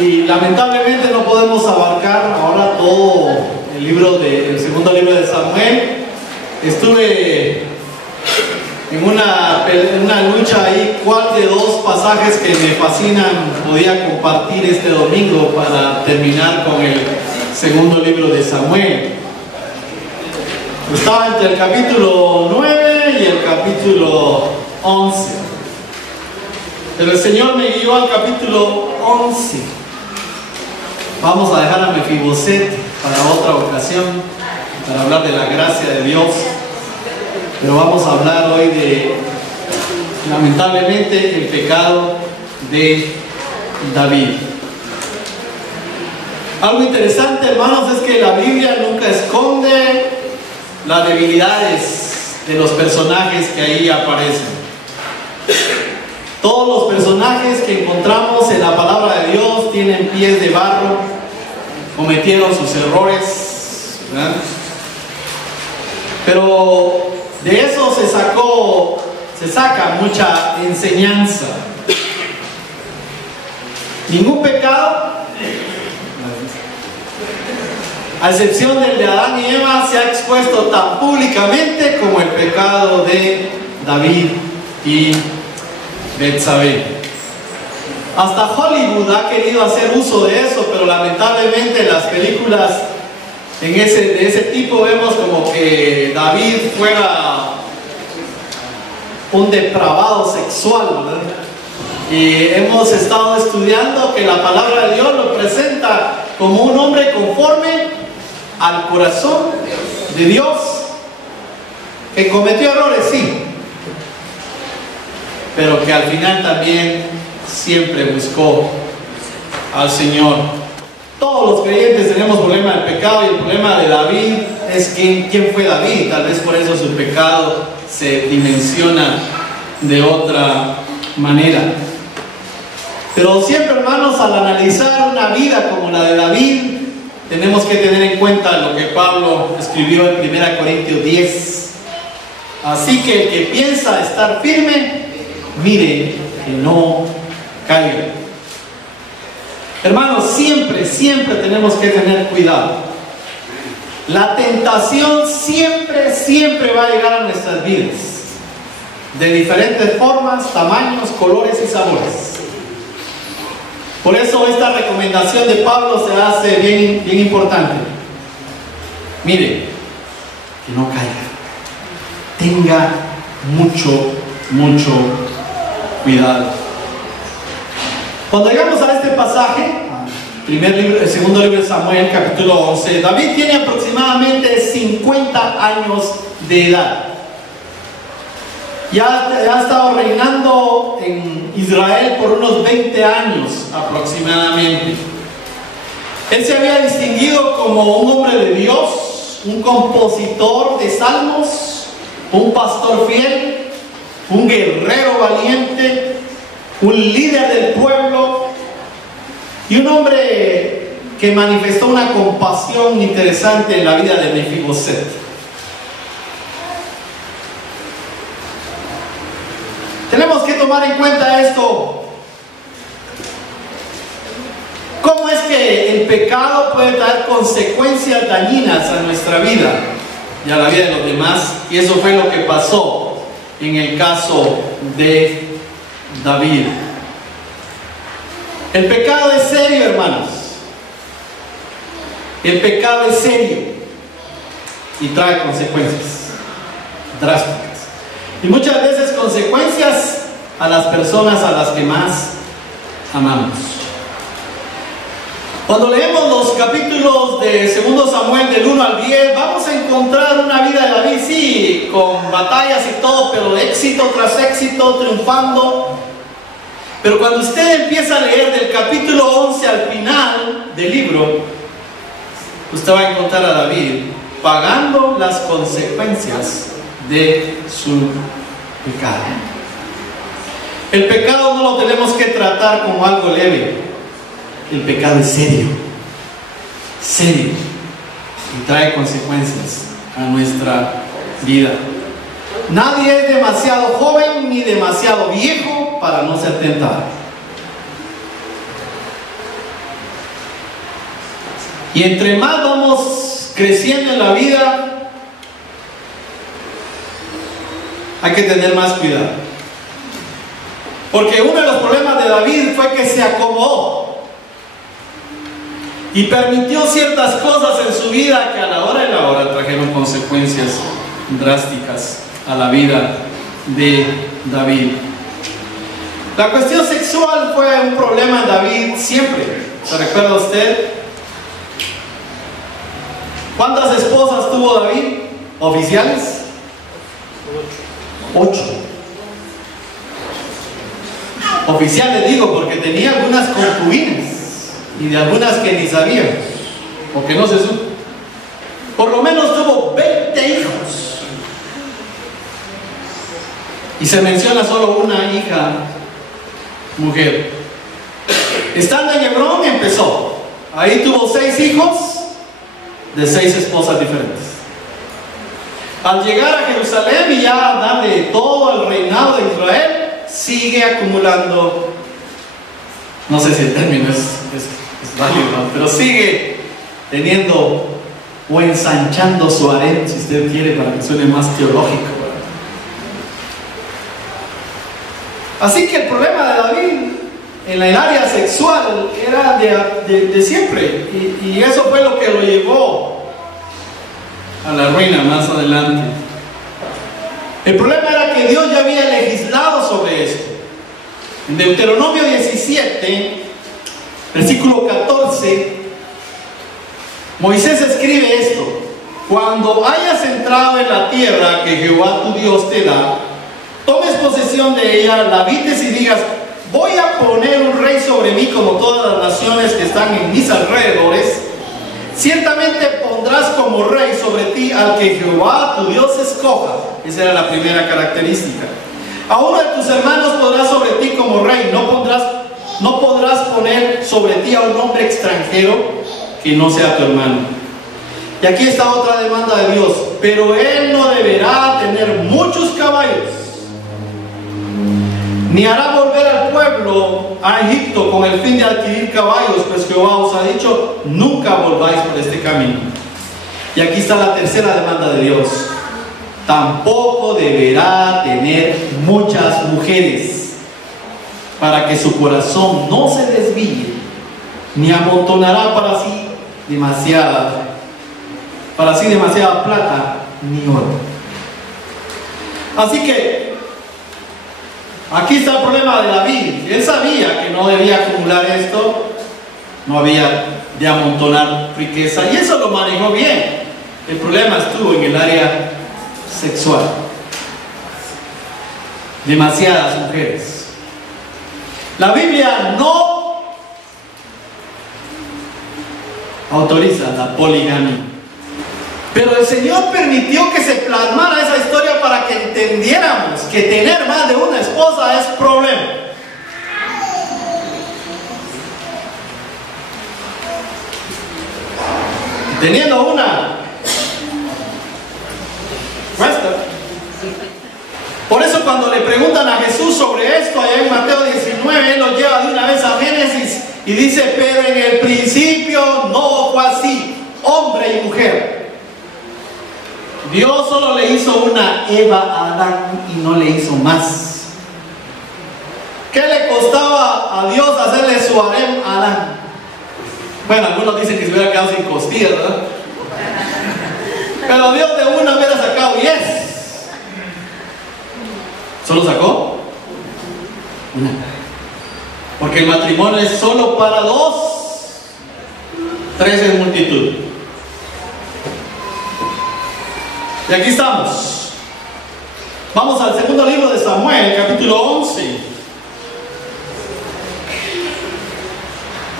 Y lamentablemente no podemos abarcar ahora todo el segundo libro de Samuel. Estuve en una lucha ahí, cuál de dos pasajes que me fascinan podía compartir este domingo para terminar con el segundo libro de Samuel. Estaba entre el capítulo 9 y el capítulo 11. Pero el Señor me guió al capítulo 11. Vamos a dejar a Mefiboset para otra ocasión, para hablar de la gracia de Dios. Pero vamos a hablar hoy de, lamentablemente, el pecado de David. Algo interesante, hermanos, es que la Biblia nunca esconde las debilidades de los personajes que ahí aparecen. Todos los personajes que encontramos en la palabra de Dios tienen pies de barro, cometieron sus errores, ¿verdad? Pero de eso se saca mucha enseñanza. Ningún pecado, a excepción del de Adán y Eva, se ha expuesto tan públicamente como el pecado de David y Betsabé. Hasta Hollywood ha querido hacer uso de eso, pero lamentablemente en las películas de ese tipo vemos como que David fuera un depravado sexual, ¿verdad? Y hemos estado estudiando que la palabra de Dios lo presenta como un hombre conforme al corazón de Dios, que cometió errores, sí, pero que al final también siempre buscó al Señor. Todos los creyentes tenemos problema del pecado, y el problema de David es quién fue David. Tal vez por eso su pecado se dimensiona de otra manera. Pero siempre, hermanos, al analizar una vida como la de David, tenemos que tener en cuenta lo que Pablo escribió en 1 Corintios 10. Así que el que piensa estar firme, mire que no caiga. Hermanos, siempre tenemos que tener cuidado. La tentación siempre va a llegar a nuestras vidas, de diferentes formas, tamaños, colores y sabores. Por eso esta recomendación de Pablo se hace bien importante. Mire, que no caiga. Tenga mucho cuidado. Cuando llegamos a este pasaje, el segundo libro de Samuel, capítulo 11, David tiene aproximadamente 50 años de edad. Ya ha estado reinando en Israel por unos 20 años aproximadamente. Él se había distinguido como un hombre de Dios, un compositor de salmos, un pastor fiel, un guerrero valiente, un líder del pueblo y un hombre que manifestó una compasión interesante en la vida de Mefiboset. Tenemos que tomar en cuenta esto. ¿Cómo es que el pecado puede traer consecuencias dañinas a nuestra vida y a la vida de los demás? Y eso fue lo que pasó en el caso de David. El pecado es serio, hermanos. El pecado es serio y trae consecuencias drásticas. Y muchas veces consecuencias a las personas a las que más amamos. Cuando leemos los capítulos de 2 Samuel del 1 al 10, vamos a encontrar una vida de David, sí, con batallas y todo, pero éxito tras éxito, triunfando. Pero cuando usted empieza a leer del capítulo 11 al final del libro, usted va a encontrar a David pagando las consecuencias de su pecado. El pecado no lo tenemos que tratar como algo leve. El pecado es serio y trae consecuencias a nuestra vida. Nadie es demasiado joven ni demasiado viejo para no ser tentado. Y entre más vamos creciendo en la vida, hay que tener más cuidado. Porque uno de los problemas de David fue que se acomodó y permitió ciertas cosas en su vida que a la hora de la hora trajeron consecuencias drásticas a la vida de David. La cuestión sexual fue un problema en David siempre. ¿Se recuerda usted? ¿Cuántas esposas tuvo David? ¿Oficiales? 8. Oficiales digo porque tenía algunas concubinas y de algunas que ni sabían o que no se supo. Por lo menos tuvo 20 hijos y se menciona solo una hija mujer. Estando en Hebrón empezó. Ahí tuvo 6 hijos de 6 esposas diferentes. Al llegar a Jerusalén y ya darle todo el reinado de Israel, sigue acumulando, no sé si el término es válido, pero sigue teniendo o ensanchando su harén, si usted quiere, para que suene más teológico. Así que el problema de David en el área sexual era de siempre, y eso fue lo que lo llevó a la ruina más adelante. El problema era que Dios ya había legislado sobre esto. En Deuteronomio 17, versículo 14, Moisés escribe esto: cuando hayas entrado en la tierra que Jehová tu Dios te da, tomes posesión de ella, la habites y digas: voy a poner un rey sobre mí como todas las naciones que están en mis alrededores. Ciertamente pondrás como rey sobre ti al que Jehová tu Dios escoja. Esa era la primera característica. A uno de tus hermanos podrás sobre ti como rey. No podrás poner sobre ti a un hombre extranjero que no sea tu hermano. Y aquí está otra demanda de Dios: pero él no deberá tener muchos caballos, ni hará volver al pueblo a Egipto con el fin de adquirir caballos, pues Jehová os ha dicho: nunca volváis por este camino. Y aquí está la tercera demanda de Dios: tampoco deberá tener muchas mujeres, para que su corazón no se desvíe, ni amontonará para sí demasiada plata ni oro. Así que aquí está el problema de David. Él sabía que no debía acumular esto, no había de amontonar riqueza, y eso lo manejó bien. El problema estuvo en el área sexual. Demasiadas mujeres. La Biblia no autoriza la poligamia, pero el Señor permitió que se plasmara esa historia para que entendiéramos que tener más de una esposa es problema. Teniendo una, cuesta. Por eso cuando le preguntan a Jesús sobre esto, allá en Mateo 19, Él lo lleva de una vez a Génesis y dice: pero en el principio no fue así, hombre y mujer. Dios solo le hizo una Eva a Adán y no le hizo más. ¿Qué le costaba a Dios hacerle su harem a Adán? Bueno, algunos dicen que se hubiera quedado sin costillas, ¿verdad? Pero Dios de una hubiera sacado 10. ¿Solo sacó? Una. Porque el matrimonio es solo para 2. 3 es multitud. Y aquí estamos. Vamos al segundo libro de Samuel, capítulo 11.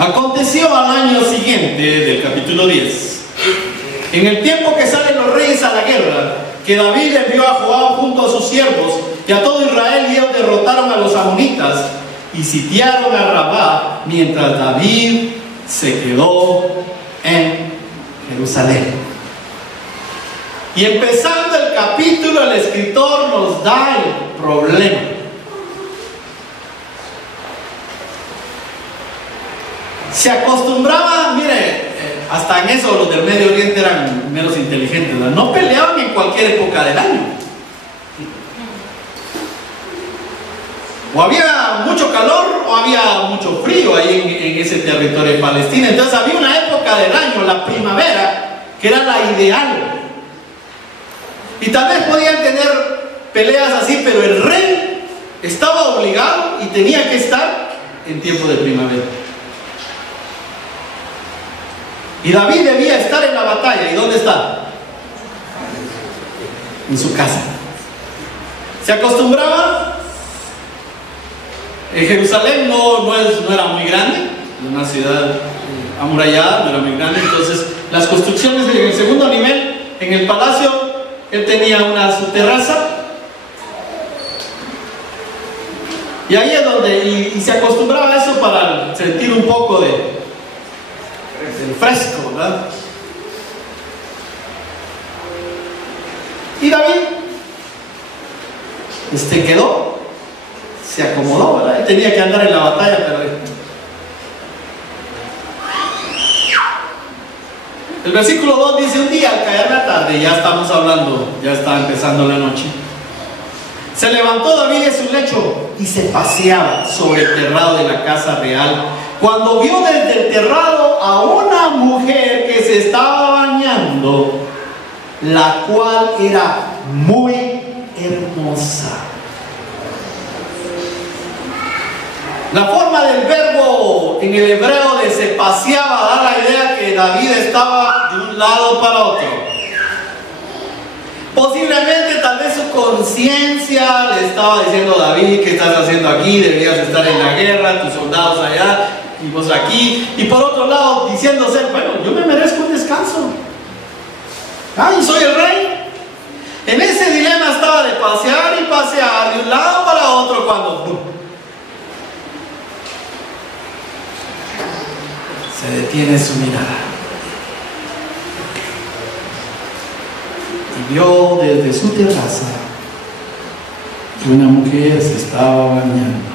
Aconteció al año siguiente del capítulo 10, en el tiempo que salen los reyes a la guerra, que David envió a Joab junto a sus siervos y a todo Israel, y ellos derrotaron a los amonitas y sitiaron a Rabá, mientras David se quedó en Jerusalén. Y empezando el capítulo, el escritor nos da el problema. Se acostumbraba, mire, hasta en eso los del Medio Oriente eran menos inteligentes, ¿verdad? No peleaban en cualquier época del año. O había mucho calor o había mucho frío ahí en ese territorio de Palestina. Entonces había una época del año, la primavera, que era la ideal. Y tal vez podían tener peleas así, pero el rey estaba obligado y tenía que estar en tiempo de primavera. Y David debía estar en la batalla. ¿Y dónde está? En su casa. Se acostumbraba. Jerusalén no era muy grande, una ciudad amurallada, no era muy grande. Entonces las construcciones en el segundo nivel, en el palacio, él tenía su terraza. Y ahí es donde, y se acostumbraba a eso para sentir un poco del fresco, ¿verdad? Y David quedó, se acomodó, ¿verdad? Él tenía que andar en la batalla, pero el versículo 2 dice: un día al caer la tarde, ya estamos hablando, ya está empezando la noche, se levantó David de su lecho y se paseaba sobre el terrado de la casa real, cuando vio desde el terrado a una mujer que se estaba bañando, la cual era muy hermosa. La forma del verbo en el hebreo de se paseaba da la idea que David estaba de un lado para otro. Posiblemente, tal vez su conciencia le estaba diciendo: David, ¿qué estás haciendo aquí? Deberías estar en la guerra, tus soldados allá y vos aquí. Y por otro lado, diciéndose: bueno, yo me merezco un descanso. Ay, soy el rey. En ese dilema estaba de pasear y pasear de un lado para otro cuando ¡pum!, se detiene su mirada. Y vio desde su terraza que una mujer se estaba bañando.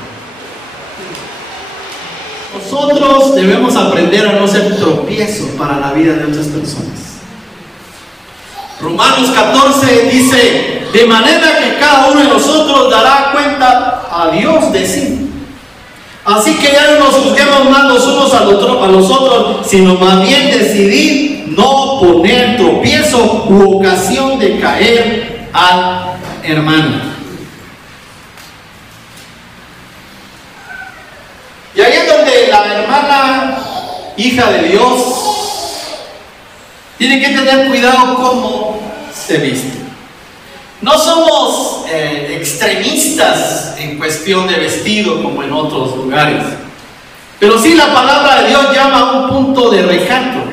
Nosotros debemos aprender a no ser tropiezo para la vida de otras personas. Romanos 14 dice: de manera que cada uno de nosotros dará cuenta a Dios de sí. Así que ya no nos juzguemos más los unos a los otros, sino más bien decidir no poner tropiezo u ocasión de caer al hermano. Y ahí es donde la hermana, hija de Dios, tiene que tener cuidado cómo se viste. No somos extremistas en cuestión de vestido como en otros lugares, pero sí la palabra de Dios llama a un punto de recato.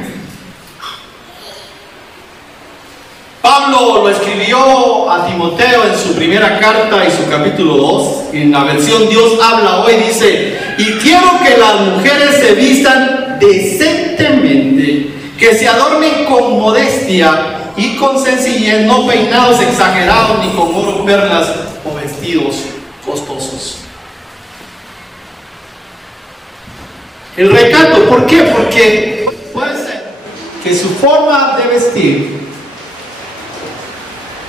Pablo lo escribió a Timoteo en su primera carta y su capítulo 2. En la versión Dios habla hoy dice: y quiero que las mujeres se vistan decentemente, que se adornen con modestia y con sencillez, no peinados exagerados, ni con oro, perlas o vestidos costosos. El recato, ¿por qué? Porque puede ser que su forma de vestir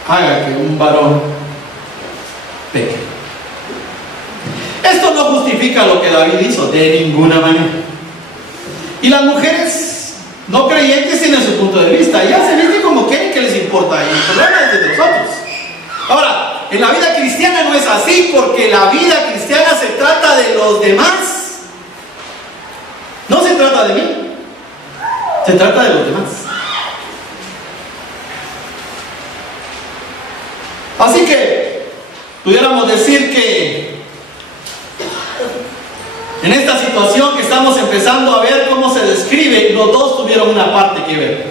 haga que un varón peque. Esto no justifica lo que David hizo, de ninguna manera. Y las mujeres no creyentes tienen su punto de vista, ya se visten como quieren, que les importa, y el problema es de nosotros. Ahora, en la vida cristiana no es así, porque la vida cristiana se trata de los demás. No se trata de mí, se trata de los demás. Así que pudiéramos decir que en esta situación que estamos empezando a ver cómo se describe, los dos tuvieron una parte que ver.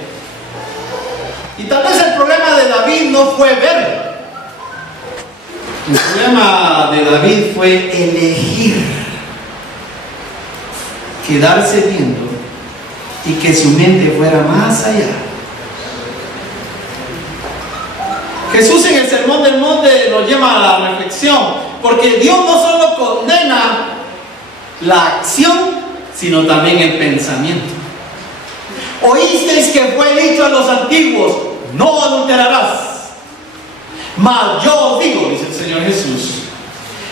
Y tal vez el problema de David no fue ver. El problema de David fue elegir quedarse viendo y que su mente fuera más allá. Jesús en el Sermón del Monte nos lleva a la reflexión, porque Dios no solo condena la acción, sino también el pensamiento. Oísteis que fue dicho a los antiguos: no adulterarás. Mas yo os digo, dice el Señor Jesús,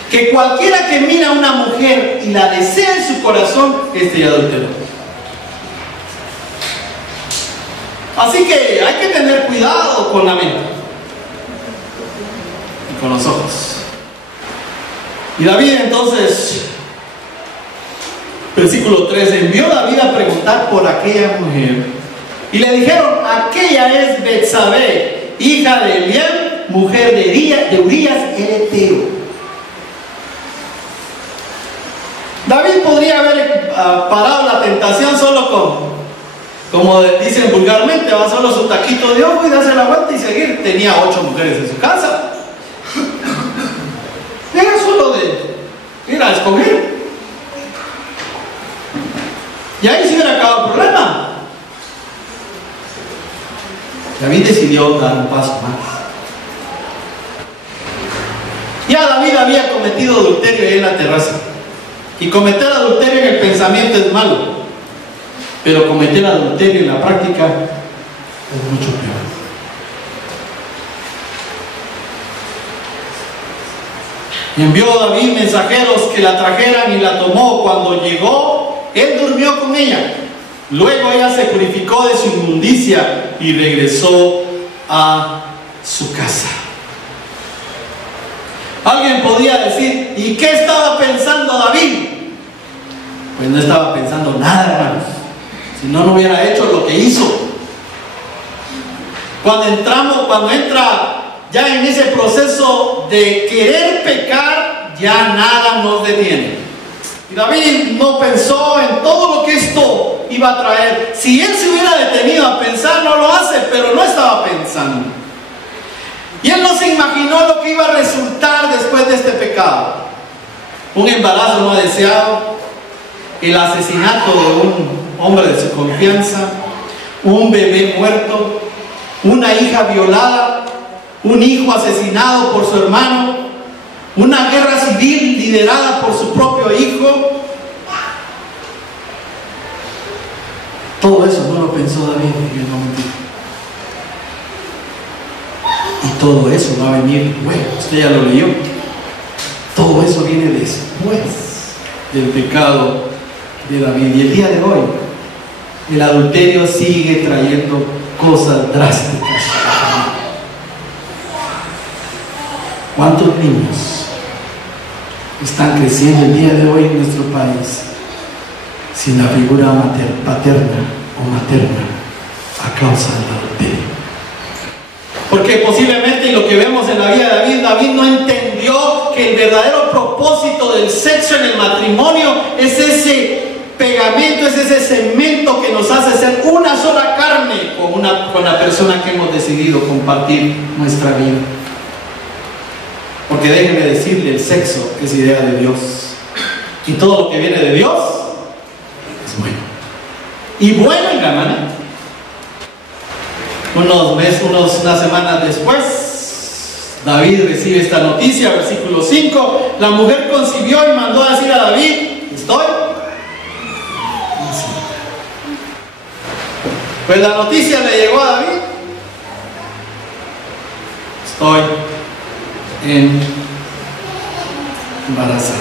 que cualquiera que mira a una mujer y la desea en su corazón, ya adulteró. Así que hay que tener cuidado con la mente y con los ojos. Y David entonces, versículo 13, envió David a preguntar por aquella mujer. Y le dijeron: aquella es Betsabé, hija de Eliab, mujer de Urías el Heteo. David podría haber parado la tentación solo como dicen vulgarmente, va solo su taquito de ojo y darse la vuelta y seguir. Tenía 8 mujeres en su casa. Era solo de ir a escoger. Y ahí se hubiera acabado el problema. David decidió dar un paso más. Ya David había cometido adulterio ahí en la terraza. Y cometer adulterio en el pensamiento es malo, pero cometer adulterio en la práctica es mucho peor. Y envió David mensajeros que la trajeran y la tomó. Cuando llegó, él durmió con ella. Luego ella se purificó de su inmundicia y regresó a su casa. Alguien podría decir: ¿y qué estaba pensando David? Pues no estaba pensando nada, hermanos. Si no, no hubiera hecho lo que hizo. Cuando entra ya en ese proceso de querer pecar, ya nada nos detiene. Y David no pensó en todo lo que esto iba a traer. Si él se hubiera detenido a pensar, no lo hace, pero no estaba pensando. Y él no se imaginó lo que iba a resultar después de este pecado: un embarazo no deseado, el asesinato de un hombre de su confianza, un bebé muerto, una hija violada, un hijo asesinado por su hermano, una guerra civil liderada por su propio hijo. Todo eso no lo pensó David en el momento. Y todo eso va a venir, bueno, usted ya lo leyó. Todo eso viene después del pecado de David. Y el día de hoy, el adulterio sigue trayendo cosas drásticas. ¿Cuántos niños están creciendo el día de hoy en nuestro país sin la figura paterna o materna a causa del adulterio? Porque posiblemente, y lo que vemos en la vida de David no entendió que el verdadero propósito del sexo en el matrimonio es ese pegamento, es ese cemento que nos hace ser una sola carne con la persona que hemos decidido compartir nuestra vida. Porque déjenme decirle, el sexo es idea de Dios. Y todo lo que viene de Dios es bueno. Y bueno en gran manera. Unas semanas después, David recibe esta noticia, versículo 5. La mujer concibió y mandó a decir a David: ¿estoy? Pues la noticia le llegó a David: estoy embarazada.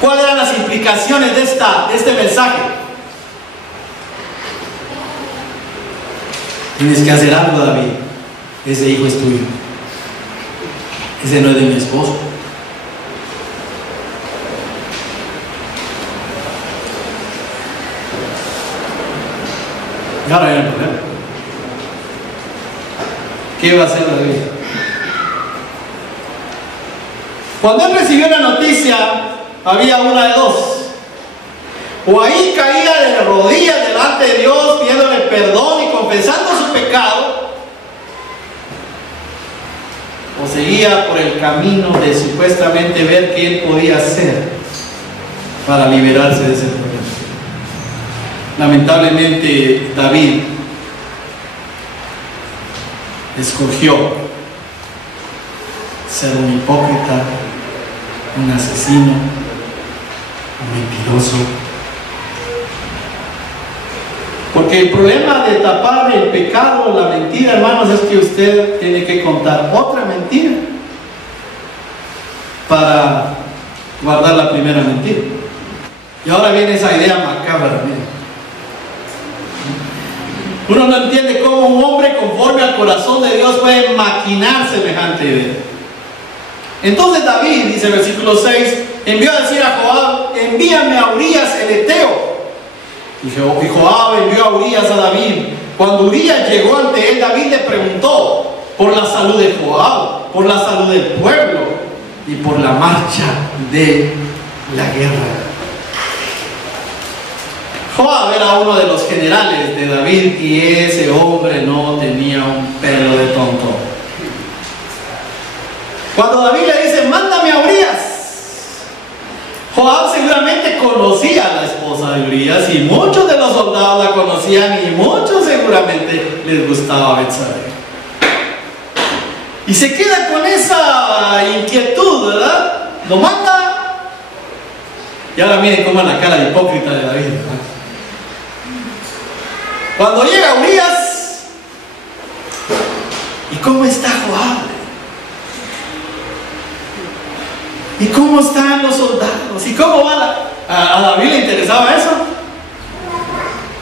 ¿Cuáles eran las implicaciones de este mensaje? Tienes que hacer algo, David. Ese hijo es tuyo. Ese no es de mi esposo. Y ahora viene el problema. ¿Qué va a hacer David? Cuando él recibió la noticia, había una de dos: o ahí caía de rodillas delante de Dios pidiéndole perdón y confesando su pecado, o seguía por el camino de supuestamente ver qué él podía hacer para liberarse de ese problema. Lamentablemente, David escogió ser un hipócrita, un asesino, un mentiroso, Porque el problema de tapar el pecado, la mentira, hermanos, es que usted tiene que contar otra mentira para guardar la primera mentira. Y ahora viene esa idea macabra, miren. Uno no entiende cómo un hombre conforme al corazón de Dios puede maquinar semejante idea. Entonces David, dice el versículo 6, envió a decir a Joab: envíame a Urías el Eteo. Y Joab envió a Urías a David. Cuando Urías llegó ante él, David le preguntó por la salud de Joab, por la salud del pueblo y por la marcha de la guerra. Joab era uno de los generales de David y ese hombre no tenía un pelo de tonto. Cuando David le dice: mándame a Urías, Joab seguramente conocía a la esposa de Urías y muchos de los soldados la conocían y muchos seguramente les gustaba Betsabé. Y se queda con esa inquietud, ¿verdad? Lo manda. Y ahora miren cómo es la cara hipócrita de David, ¿verdad? Cuando llega Urías, ¿y cómo está Joab? ¿Y cómo están los soldados? ¿Y cómo va a David le interesaba eso?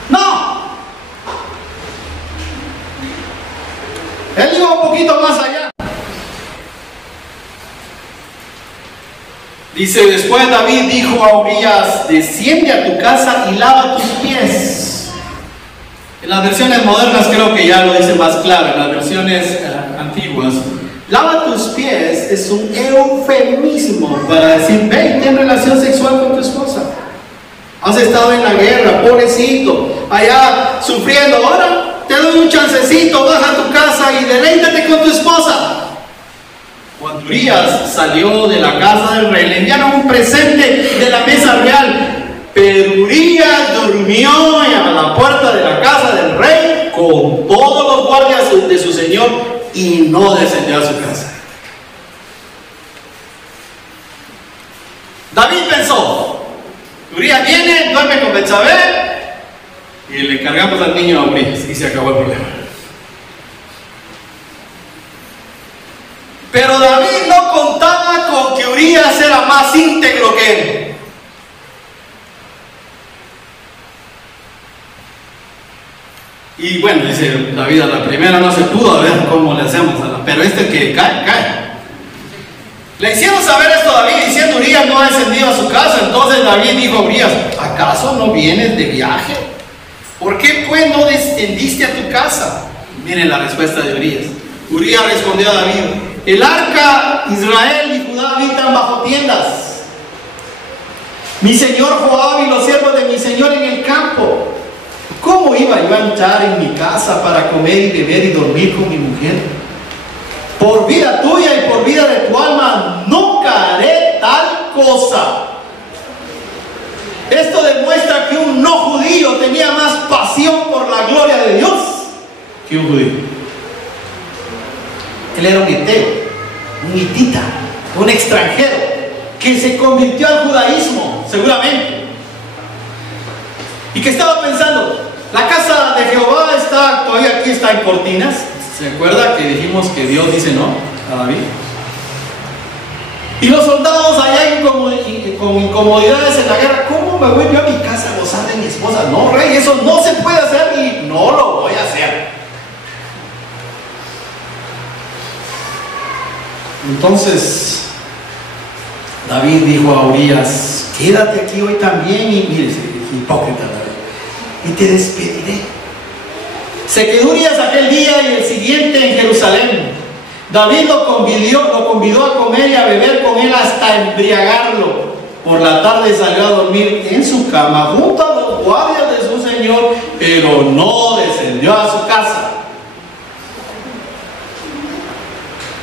No. Él iba un poquito más allá. Dice: después David dijo a Urías: desciende a tu casa y lava tus pies. En las versiones modernas creo que ya lo dice más claro. En las versiones antiguas, lava tus pies es un eufemismo para decir: ve y ten relación sexual con tu esposa. Has estado en la guerra, pobrecito, allá sufriendo. Ahora te doy un chancecito, baja a tu casa y deleítate con tu esposa. Cuando Urías salió de la casa del rey, le enviaron un presente de la mesa real. Pero Urías durmió a la puerta de la casa del rey con todos los guardias de su señor y no descendió a su casa. David pensó: Urías viene, duerme con Betsabé y le cargamos al niño a Urías y se acabó el problema. Pero David no contaba con que Urías era más íntegro que él. Y bueno, dice David: a la primera no se pudo, a ver cómo le hacemos, pero este que cae, cae. Le hicieron saber esto a David diciendo: Urías no ha descendido a su casa. Entonces David dijo a Urías: ¿acaso no vienes de viaje? ¿Por qué pues no descendiste a tu casa? Miren la respuesta de Urías. Urías respondió a David: el arca, Israel y Judá habitan bajo tiendas. Mi señor Joab y los siervos de mi señor en el campo. ¿Cómo iba yo a entrar en mi casa para comer y beber y dormir con mi mujer? Por vida tuya y por vida de tu alma, nunca haré tal cosa. Esto demuestra que un no judío tenía más pasión por la gloria de Dios que un judío. Él era un eteo, un hitita, un extranjero que se convirtió al judaísmo, seguramente. Y que estaba pensando: la casa de Jehová está todavía aquí, está en cortinas. ¿Se acuerda que dijimos que Dios dice no a David? Y los soldados allá con incomodidades en la guerra. ¿Cómo me voy yo a mi casa a gozar de mi esposa? No, rey, eso no se puede hacer y no lo voy a hacer. Entonces David dijo a Urías: quédate aquí hoy también. Y mire, hipócrita David, y te despediré. Se quedó Urías aquel día y el siguiente en Jerusalén. David lo convidó a comer y a beber con él hasta embriagarlo. Por la tarde salió a dormir en su cama junto a los guardias de su señor, pero no descendió a su casa.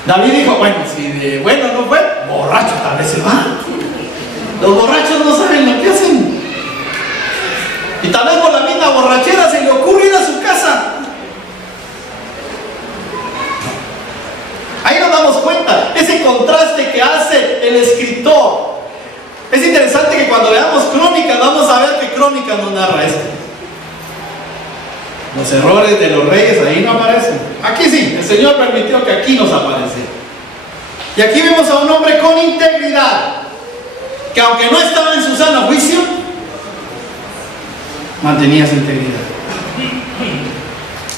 David dijo: bueno, si de bueno no fue, borracho tal vez se va. Los borrachos no saben lo que hacen. Y tal vez por la misma borrachera se le ocurre ir a su casa. Ahí nos damos cuenta, ese contraste que hace el escritor. Es interesante que cuando veamos Crónicas, vamos a ver que Crónicas nos narra esto. Los errores de los reyes ahí no aparecen. Aquí sí, el Señor permitió que aquí nos apareciera. Y aquí vemos a un hombre con integridad, que aunque no estaba en su sano juicio, mantenía su integridad.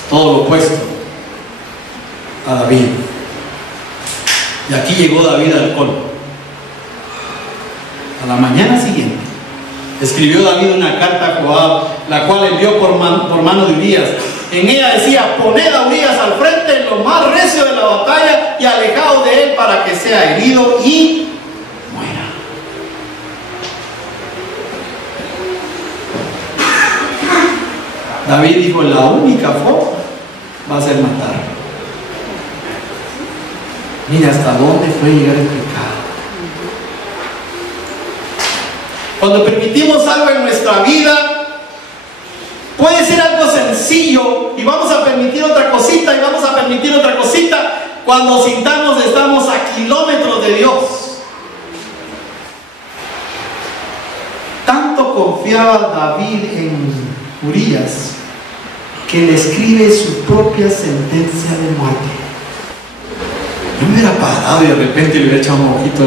Todo lo opuesto a David. Y aquí llegó David al colmo. A la mañana siguiente escribió David una carta a Joab, la cual envió por mano de Urías. En ella decía: poned a Urías al frente en lo más recio de la batalla y alejaos de él para que sea herido y muera. David dijo: la única forma va a ser matar. Mira hasta dónde fue llegar el pecado. Cuando permitimos algo en nuestra vida, puede ser algo sencillo y vamos a permitir otra cosita y vamos a permitir otra cosita cuando sintamos que estamos a kilómetros de Dios. Tanto confiaba David en Urías que le escribe su propia sentencia de muerte. Yo me hubiera parado y de repente le hubiera echado un ojito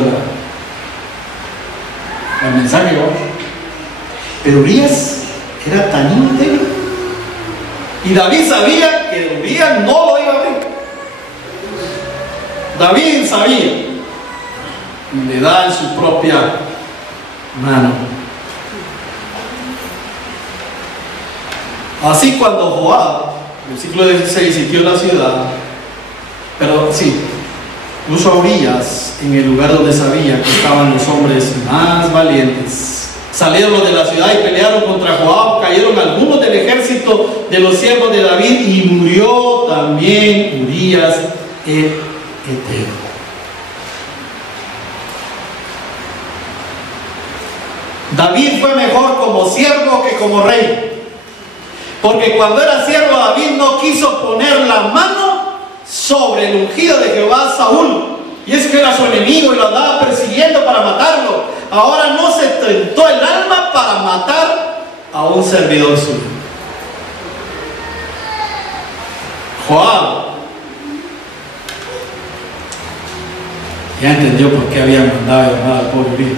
al mensaje, ¿no? Pero Urías era tan íntegro y David sabía que Urías no lo iba a abrir. David sabía y le da en su propia mano. Así cuando Joab, versículo 16, sitió la ciudad, pero sí, puso a Urías en el lugar donde sabía que estaban los hombres más valientes. Salieron los de la ciudad y pelearon contra Joab, cayeron algunos del ejército de los siervos de David y murió también Urías el Eteo. David fue mejor como siervo que como rey, porque cuando era siervo David no quiso poner la mano sobre el ungido de Jehová, Saúl, y es que era su enemigo y lo andaba persiguiendo para matarlo. Ahora no se tentó el alma para matar a un servidor suyo. Joab ya entendió por qué habían mandado llamar al pobre Urías.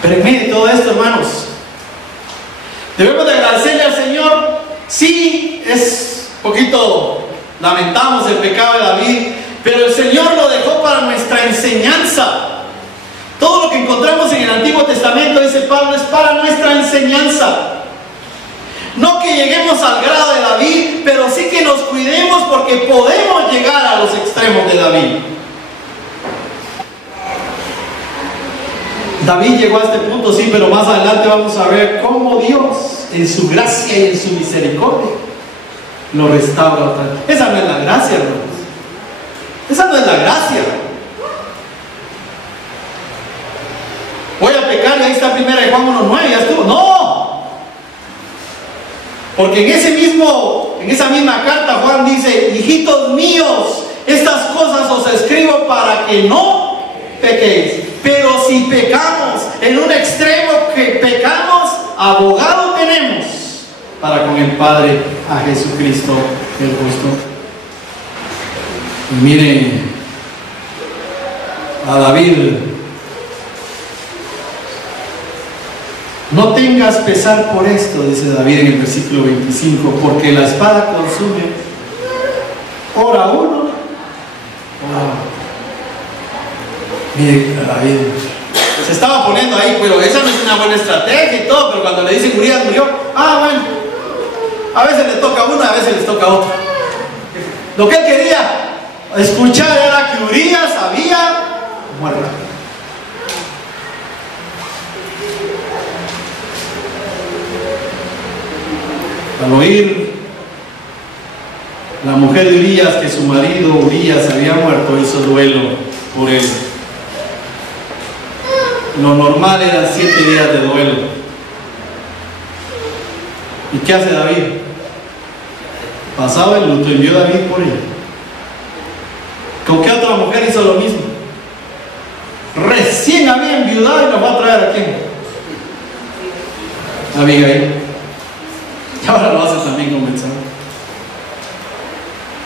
Pero en medio de todo esto, hermanos, debemos de agradecerle al Señor. Sí, es poquito, lamentamos el pecado de David, pero el Señor lo dejó para nuestra enseñanza. Todo lo que encontramos en el Antiguo Testamento, dice Pablo, es para nuestra enseñanza. No que lleguemos al grado de David, pero sí que nos cuidemos, porque podemos llegar a los extremos de David. David llegó a este punto, sí, pero más adelante vamos a ver cómo Dios, en su gracia y en su misericordia, lo restaura. Esa no es la gracia, hermanos. Esa no es la gracia. Voy a pecar y ahí está 1 Juan 1:9, ya estuvo. No, porque en esa misma carta Juan dice: hijitos míos, estas cosas os escribo para que no pequéis. Pero si pecamos en un extremo que pecamos, abogado tenemos para con el Padre, a Jesucristo el justo. Y miren a David: no tengas pesar por esto, dice David en el versículo 25, porque la espada consume ora uno, ora otro. Mire a David, se estaba poniendo ahí, pero esa no es una buena estrategia y todo, pero cuando le dicen Urías murió, bueno, a veces le toca a uno, a veces les toca a otro. Lo que él quería escuchar era que Urías había muerto. Al oír la mujer de Urías que su marido Urías había muerto, hizo duelo por él. Lo normal eran 7 días de duelo. ¿Y qué hace David? Pasaba el luto y envió David por ella. ¿Con qué otra mujer hizo lo mismo? Recién había enviudado y nos va a traer a quién. Abigail. Y ahora lo hace también con Betsabé.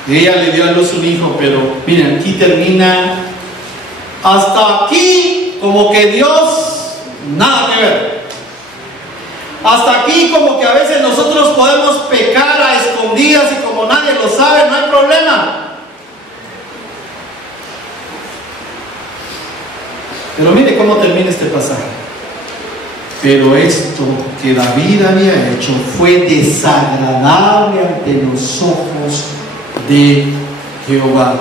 Ella le dio a luz un hijo, pero miren, aquí termina. Hasta aquí, como que Dios, nada que ver. Hasta aquí, como que a veces nosotros podemos pecar a escondidas y como nadie lo sabe, no hay problema. Pero mire cómo termina este pasaje. Pero esto que David había hecho fue desagradable ante los ojos de Jehová.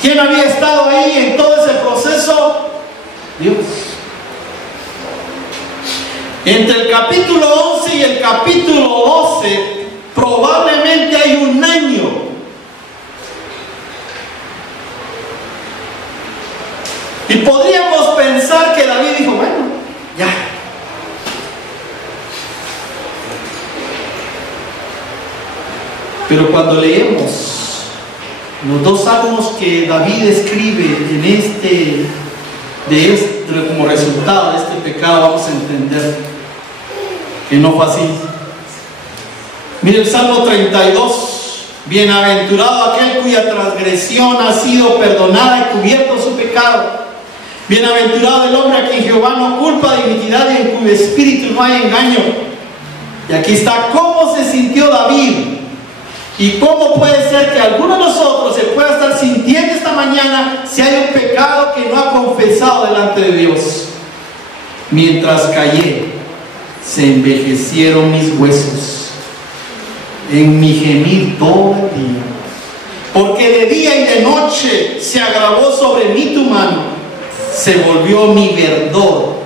¿Quién había estado ahí en todo ese proceso? Dios. Entre el capítulo 11 y el capítulo 12 probablemente hay un año. Y podríamos pensar que David dijo, bueno, ya. Pero cuando leemos los dos salmos que David escribe como resultado de este pecado, vamos a entender que no fue así. Mire el Salmo 32. Bienaventurado aquel cuya transgresión ha sido perdonada y cubierto su pecado. Bienaventurado el hombre a quien Jehová no culpa de iniquidad y en cuyo espíritu no hay engaño. Y aquí está cómo se sintió David. Y cómo puede ser que alguno de nosotros se pueda estar sintiendo esta mañana si hay un pecado que no ha confesado delante de Dios. Mientras callé, se envejecieron mis huesos en mi gemir todo el día. Porque de día y de noche se agravó sobre mí tu mano, se volvió mi verdor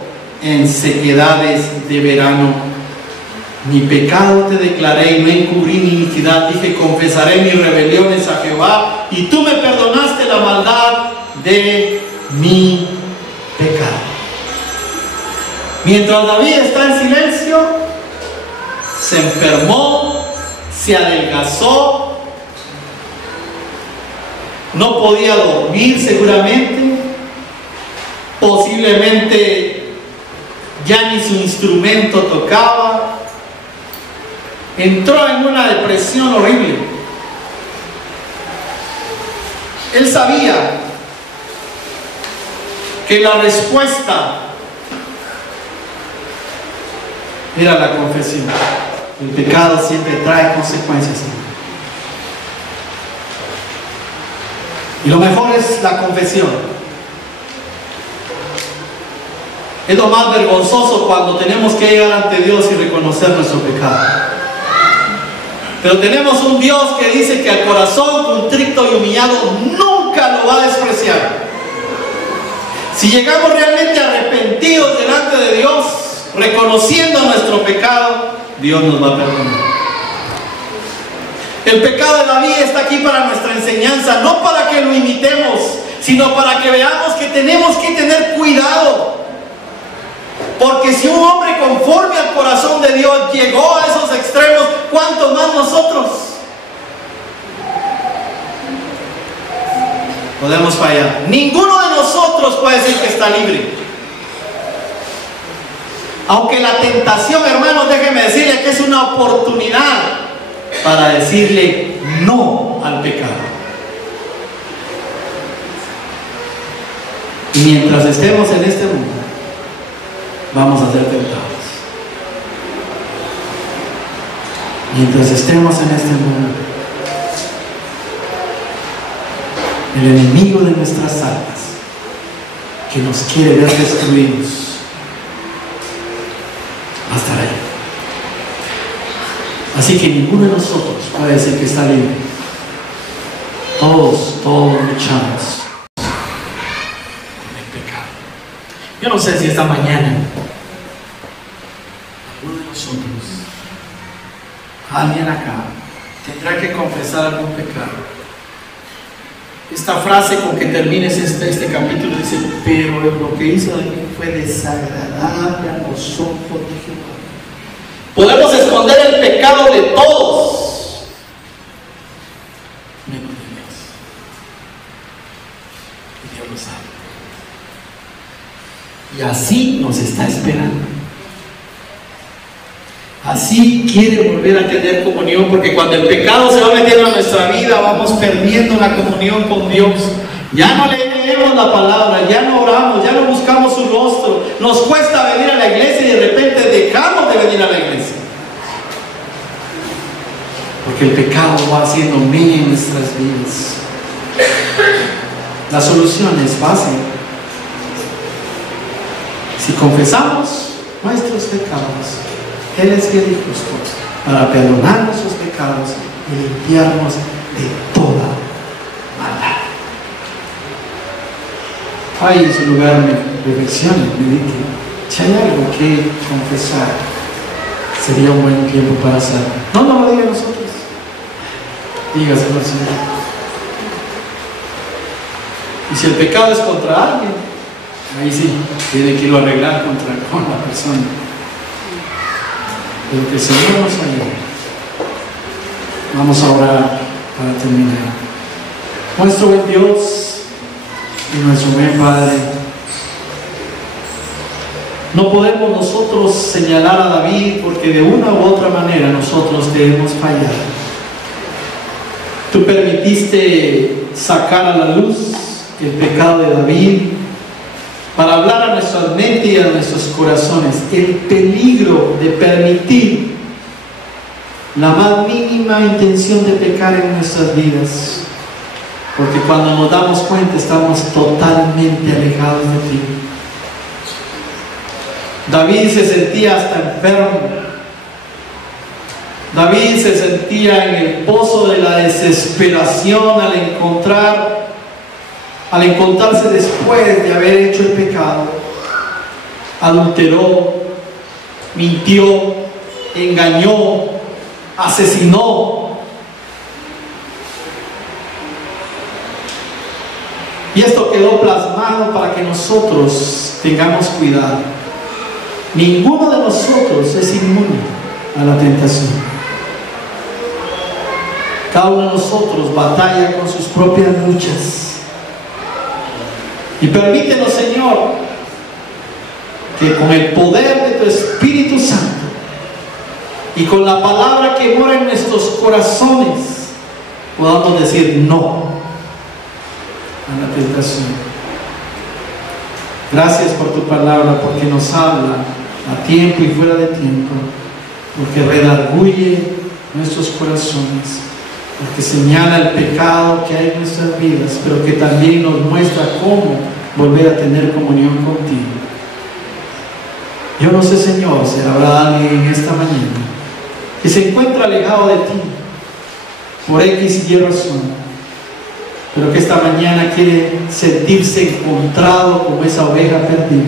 en sequedades de verano. Mi pecado te declaré y no encubrí mi iniquidad. Dije, confesaré mis rebeliones a Jehová, y tú me perdonaste la maldad de mi pecado. Mientras David está en silencio, se enfermó, se adelgazó, no podía dormir seguramente, posiblemente ya ni su instrumento tocaba. Entró en una depresión horrible. Él sabía que la respuesta era la confesión. El pecado siempre trae consecuencias. Y lo mejor es la confesión. Es lo más vergonzoso cuando tenemos que llegar ante Dios y reconocer nuestro pecado. Pero tenemos un Dios que dice que al corazón contrito y humillado nunca lo va a despreciar. Si llegamos realmente arrepentidos delante de Dios, reconociendo nuestro pecado, Dios nos va a perdonar. El pecado de David está aquí para nuestra enseñanza, no para que lo imitemos, sino para que veamos que tenemos que tener cuidado. Porque si un hombre conforme al corazón de Dios llegó a esos extremos, ¿cuánto más nosotros? Podemos fallar. Ninguno de nosotros puede decir que está libre. Aunque la tentación, hermanos, déjenme decirle que es una oportunidad para decirle no al pecado. Y mientras estemos en este mundo, vamos a ser tentados. Mientras estemos en este mundo, el enemigo de nuestras almas, que nos quiere ver destruidos, va a estar ahí. Así que ninguno de nosotros puede decir que está libre. Todos luchamos con el pecado. Yo no sé si esta mañana alguno de nosotros, alguien acá, tendrá que confesar algún pecado. Esta frase con que termines este capítulo dice: pero lo que hizo David fue desagradable a los ojos de Jehová. Podemos esconder el pecado de todos, menos de Dios. Y Dios lo sabe. Y así nos está esperando. Así quiere volver a tener comunión, porque cuando el pecado se va metiendo en nuestra vida, vamos perdiendo la comunión con Dios. Ya no leemos la palabra, ya no oramos, ya no buscamos su rostro. Nos cuesta venir a la iglesia y de repente dejamos de venir a la iglesia. Porque el pecado va haciendo mella en nuestras vidas. La solución es fácil. Si confesamos nuestros pecados, Él es fiel y justo para perdonar nuestros pecados y limpiarnos de toda maldad. Ahí en su lugar me reflexione, medite. Si hay algo que confesar, sería un buen tiempo para hacerlo. No lo diga a nosotros. Dígaselo al Señor. Y si el pecado es contra alguien, ahí sí, tiene que irlo a arreglar con la persona. Pero que el Señor nos ayude. Vamos a orar para terminar. Nuestro buen Dios y nuestro buen Padre, no podemos nosotros señalar a David porque de una u otra manera nosotros te hemos fallado. Tú permitiste sacar a la luz el pecado de David para hablar a nuestras mentes y a nuestros corazones el peligro de permitir la más mínima intención de pecar en nuestras vidas, porque cuando nos damos cuenta estamos totalmente alejados de ti. David se sentía hasta enfermo. David se sentía en el pozo de la desesperación al encontrarse después de haber hecho el pecado. Adulteró, mintió, engañó, asesinó. Y esto quedó plasmado para que nosotros tengamos cuidado. Ninguno de nosotros es inmune a la tentación. Cada uno de nosotros batalla con sus propias luchas. Y permítenos, Señor, que con el poder de tu Espíritu Santo y con la palabra que mora en nuestros corazones podamos decir no a la tentación. Gracias por tu palabra, porque nos habla a tiempo y fuera de tiempo, porque redarguye nuestros corazones, porque señala el pecado que hay en nuestras vidas, pero que también nos muestra cómo volver a tener comunión contigo. Yo no sé, Señor, si habrá alguien en esta mañana que se encuentra alejado de ti por X y Y razón, pero que esta mañana quiere sentirse encontrado como esa oveja perdida.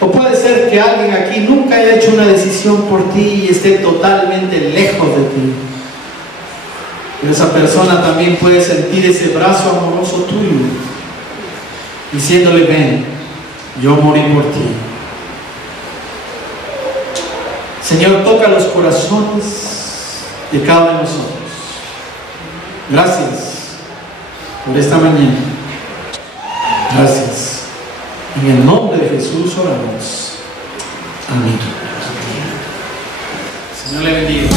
O puede ser que alguien aquí nunca haya hecho una decisión por ti y esté totalmente lejos de ti. Pero esa persona también puede sentir ese brazo amoroso tuyo, diciéndole: ven, yo morí por ti. Señor, toca los corazones de cada uno de nosotros. Gracias por esta mañana. Gracias. En el nombre de Jesús oramos. Amén. Señor le bendiga.